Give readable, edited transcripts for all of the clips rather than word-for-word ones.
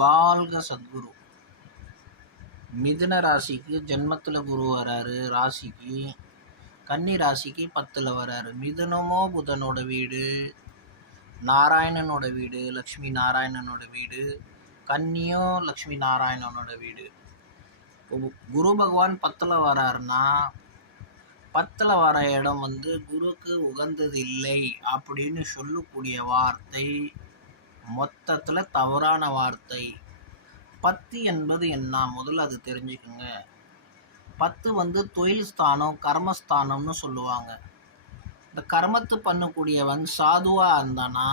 வாழ்க சத்குரு. மிதுன ராசிக்கு ஜென்மத்தில் குரு வராரு. ராசிக்கு கன்னி ராசிக்கு 10ல் வராரு. மிதுனமோ புதனோட வீடு, நாராயணனோட வீடு, லக்ஷ்மி நாராயணனோட வீடு. கன்னியோ லக்ஷ்மி நாராயணனோட வீடு. குரு பகவான் 10ல் வராருன்னா 10ல் வர இடம் குருக்கு உகந்தது இல்லை அப்படின்னு சொல்லக்கூடிய வார்த்தை மொத்தத்தில் தவறான வார்த்தை. 10 என்பது என்ன? முதல்ல அது தெரிஞ்சுக்குங்க. 10 தொழில் ஸ்தானம், கர்மஸ்தானம்னு சொல்லுவாங்க. இந்த கர்மத்து பண்ணக்கூடியவன் சாதுவாக இருந்தானா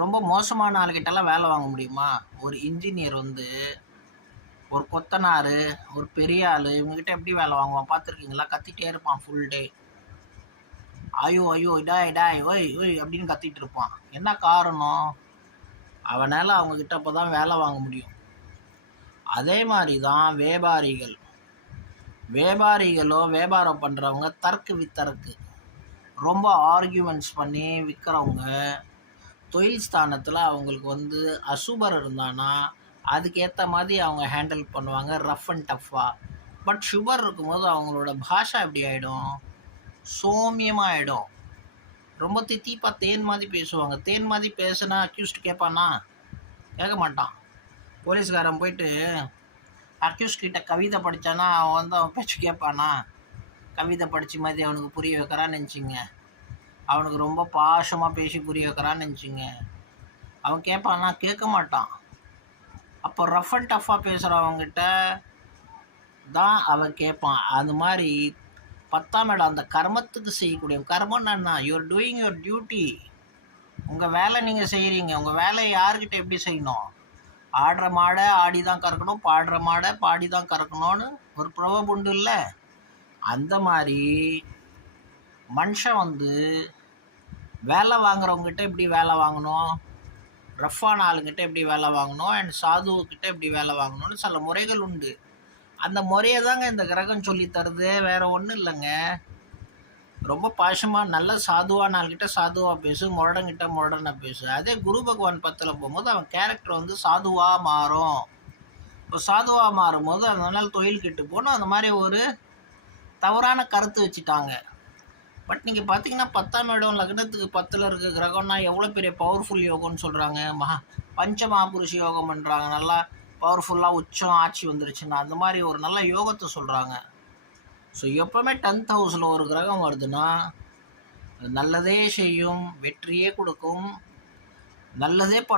ரொம்ப மோசமான ஆளுகிட்டலாம் வேலை வாங்க முடியுமா? ஒரு இன்ஜினியர் ஒரு கொத்தனார், ஒரு பெரிய ஆள், இவங்ககிட்ட எப்படி வேலை வாங்குவான் பார்த்துருக்கீங்களா? கத்திகிட்டே இருப்பான் ஃபுல் டே. ஐயோ ஐயோ டாய் டாய் ஒய் ஒய் அப்படின்னு கத்திட்டு இருப்பான். என்ன காரணம்? அவனால் அவங்கக்கிட்ட அப்போ தான் வேலை வாங்க முடியும். அதே மாதிரி தான் வியாபாரிகளோ வியாபாரம் பண்ணுறவங்க தர்க்கு வித்தர்க்கு ரொம்ப ஆர்கியூமெண்ட்ஸ் பண்ணி விற்கிறவங்க தொழில் ஸ்தானத்தில் அவங்களுக்கு அசுபர் இருந்தானா அதுக்கேற்ற மாதிரி அவங்க ஹேண்டில் பண்ணுவாங்க, ரஃப் அண்ட் டஃப்பாக. பட் சுகர் இருக்கும்போது அவங்களோட பாஷா எப்படி ஆகிடும்? சோமியமாக ஆகிடும். ரொம்ப தித்திப்பா தேன் மாதிரி பேசுவாங்க. தேன் மாதிரி பேசுனா அக்யூஸ்ட் கேட்பானா? கேட்க மாட்டான். போலீஸ்காரன் போயிட்டு அக்யூஸ்ட் கிட்ட கவிதை படித்தானா அவன் அவன் பேச்சு கேட்பானா? கவிதை படித்த மாதிரி அவனுக்கு புரிய வைக்கிறான்னு நினச்சிங்க. அவனுக்கு ரொம்ப பாசமாக பேசி புரிய வைக்கிறான்னு நினச்சிங்க. அவன் கேட்பானா? கேட்க மாட்டான். அப்போ ரஃப் அண்ட் டஃப்பாக பேசுகிறவங்ககிட்ட தான் அவன் கேட்பான். அது மாதிரி 10ஆம் இடம் அந்த கர்மத்துக்கு செய்யக்கூடிய கர்மம்னா என்ன? You're doing your duty. உங்கள் வேலை நீங்கள் செய்கிறீங்க. உங்கள் வேலையை யார்கிட்ட எப்படி செய்யணும்? ஆடுற மாடை ஆடி தான் கறக்கணும், பாடுற மாடை பாடி தான் கறக்கணும்னு ஒரு ப்ரொவர்ப் உண்டு இல்லை? அந்த மாதிரி மனுஷன் வேலை வாங்குறவங்ககிட்ட எப்படி வேலை வாங்கணும், ரஃப்பான ஆளுங்கிட்ட எப்படி வேலை வாங்கணும், அண்ட் சாதுவுக்கிட்ட எப்படி வேலை வாங்கணும்னு சில முறைகள் உண்டு. அந்த முறையை தாங்க இந்த கிரகம் சொல்லி தருது, வேறு ஒன்றும் இல்லைங்க. ரொம்ப பாசமாக நல்ல சாதுவான ஆள்கிட்ட சாதுவாக பேசு, முரடங்கிட்ட முரடனை பேசு. அதே குரு பகவான் 10ல் போகும்போது அவன் கேரக்டர் சாதுவாக மாறும். இப்போ சாதுவாக மாறும்போது அதனால் தொழில் கெட்டு போகணும். அந்த மாதிரி ஒரு தவறான கருத்து வச்சுட்டாங்க. பட் நீங்கள் பார்த்தீங்கன்னா 10ஆம் இடம் லக்னத்துக்கு 10ல் இருக்க கிரகம்னா எவ்வளோ பெரிய பவர்ஃபுல் யோகம்னு சொல்கிறாங்க. பஞ்ச மகாபுருஷ யோகம் பண்ணுறாங்க. நல்லா பவர்ஃபுல்லாக உச்சம் ஆட்சி வந்துருச்சுன்னா அந்த மாதிரி ஒரு நல்ல யோகத்தை சொல்கிறாங்க. ஸோ எப்போவுமே 10th ஹவுஸில் ஒரு கிரகம் வருதுன்னா நல்லதே செய்யும், வெற்றியே கொடுக்கும், நல்லதே